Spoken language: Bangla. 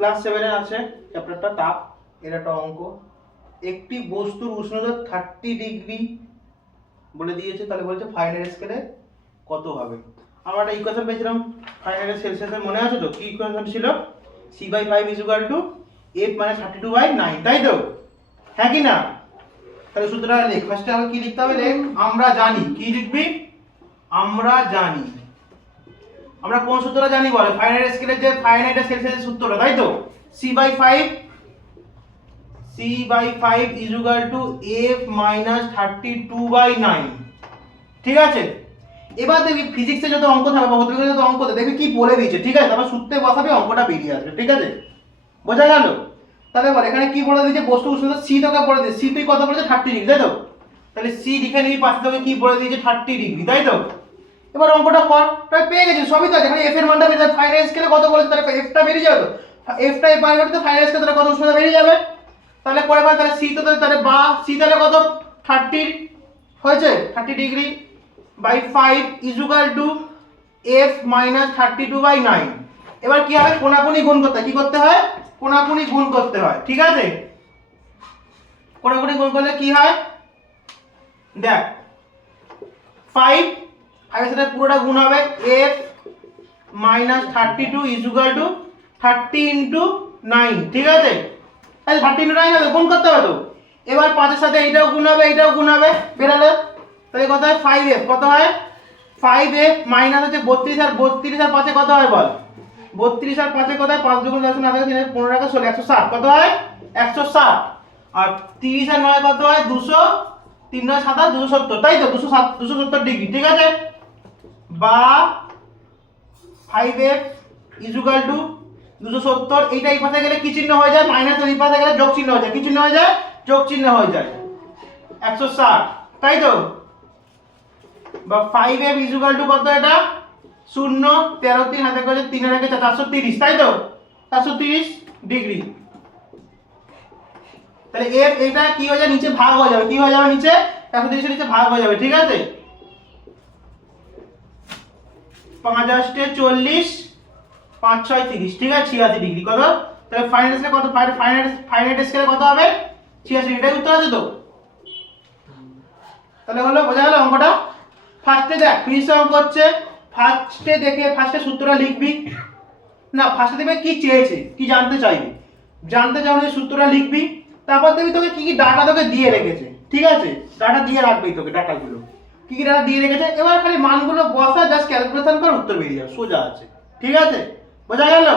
ক্লাস সেভেনের আছে চ্যাপ্টারটা তাপ, এর একটা অঙ্ক। একটি বস্তুর উষ্ণতা থার্টি ডিগ্রি বলে দিয়েছে, তাহলে বলছে ফাইনাল স্কেলে কত হবে? আমরা একটা ইকুয়েশন পেয়েছিলাম ফাইনাল সেলসিয়াসের মনে আছে তো? কি ইকুয়েশন ছিল? C by five is equal to F মানে থার্টি টু বাই নাইন তাই তো? হ্যাঁ কি না? তাহলে সুতরাং লেখ। ফার্স্টে আমাকে কি লিখতে হবে আমরা জানি। কি লিখবি? আমরা জানি। আমরা কোন সূত্রটা জানি বলে? ফাইনাইট স্কেলের যে ফাইনাইট সেলসিয়াসের সূত্রটা, তাই তো? C by five C by five is to F minus thirty two by nine ঠিক আছে? এবার দেখবি ফিজিক্সে যত অঙ্ক থাকবে ভৌতবিজ্ঞানে যত অঙ্ক দেখবি কি বলে দিয়েছে। ঠিক আছে? তারপর সূত্রে বসাবে, অঙ্কটা বেরিয়ে আসবে। ঠিক আছে? বোঝা গেল? তাহলে বল এখানে কি বলে দিয়েছে? বস্তু উষ্ণতা সি তোকে বলে দিয়েছে। সি তুই কত বলেছে? থার্টি ডিগ্রি তাই তো? তাহলে সি লিখে নিবি, পাশে তোকে কি বলে দিয়েছে? থার্টি ডিগ্রি তাই তো? এবার অঙ্কটা কর। প্রায় পেয়ে গেছিস সবই তো আছে। এখানে এফ এর মানটা বেরিয়ে ফাইনাল স্কেলে কত বলেছে? তাহলে এফটা বেরিয়ে যাবে তো। এফটা এর বার করতে ফাইনাল তাহলে কত উষ্ণতা বেরিয়ে যাবে? তাহলে পরে পার তাহলে সি তো তাহলে বা সি তাহলে কত? থার্টি হয়েছে? Thirty degree by five equal to F minus thirty two by nine এবার কি হবে? কোনাকুনি গুণ করতে কি করতে হয়? কোনাকুনি গুণ করতে হয়। ঠিক আছে? কোনাকুনি গুণ করলে কি হয়? দেখ ফাইভ ফাইভের সাথে পুরোটা গুণ হবে F minus thirty two equal to thirty into nine ঠিক আছে? থার্টি ইন্টু নাইন হবে, গুণ করতে হবে তো? এবার পাঁচের সাথে এইটাও গুণ হবে, এইটাও গুণ হবে, বেরালে? তাহলে কত হয়? ফাইভ এফ কত হয়? ফাইভ এফ মাইনাস হচ্ছে বত্রিশ আর বত্রিশ আর পাঁচে কত হয় বল? বত্রিশ আর পাঁচে কত হয়? পাঁচ দুগুণ একশো না থাকে পনেরো টাকা ষোলো, একশো ষাট, কত হয়? একশো ষাট। আর তিরিশ আর নয় কত হয়? দুশো। তিন নয় সাতাশ দুশো সত্তর, তাই তো? দুশো সাত, দুশো সত্তর ডিগ্রি, ঠিক আছে? বা ফাইভ এফ ইজুকাল টু দুশো সত্তর, এইটা এই পাশে গেলে কি চিহ্ন হয়ে যায়? মাইনাস এই পাশে গেলে যোগ চিহ্ন হয়ে যায়। কি চিহ্ন হয়ে যায়? যোগ চিহ্ন হয়ে যায়। একশো ষাট, তাই তো? বা ফাইভ এফ ইজুকাল টু কত এটা? শূন্য, তেরো তিন, হাতে করে তিনের একে চারশো তিরিশ, তাই তো? চারশো তিরিশ ডিগ্রি। তাহলে এফ এটা কি হয়ে যাবে নিচে ভাগ হয়ে যাবে। কি হয়ে যাবে নিচে? চারশো তিরিশের নিচে ভাগ হয়ে যাবে, ঠিক আছে? পাঁচ আষ্টে চল্লিশ, পাঁচ ছয় তিরিশ, ঠিক আছে? ছিয়াশি ডিগ্রি, কত? তাহলে ফাইনাল স্কেলে কত? ফাইনাল ফাইনাল স্কেলে কত হবে? ছিয়াশি এটাই উত্তর আছে তো? তাহলে হলো, বোঝা গেল অঙ্কটা? ফার্স্টে দেখ ফিস অঙ্ক হচ্ছে? ফার্স্টে দেখে ফার্স্টে সূত্রটা লিখবি। না ফার্স্টে দেখবে কি চেয়েছে, কি জানতে চাইবি। জানতে চাও যে সূত্রটা লিখবি। তারপর দেখবি তোকে কি কি ডাটা তোকে দিয়ে রেখেছে, ঠিক আছে? ডাটা দিয়ে রাখবি তোকে ডাটাগুলো কি কি ডাটা দিয়ে রেখেছে? এবার খালি মানগুলো ক্যালকুলেশন কর উত্তর বেরিয়ে যাবে সোজা আছে ঠিক আছে বোঝা গেল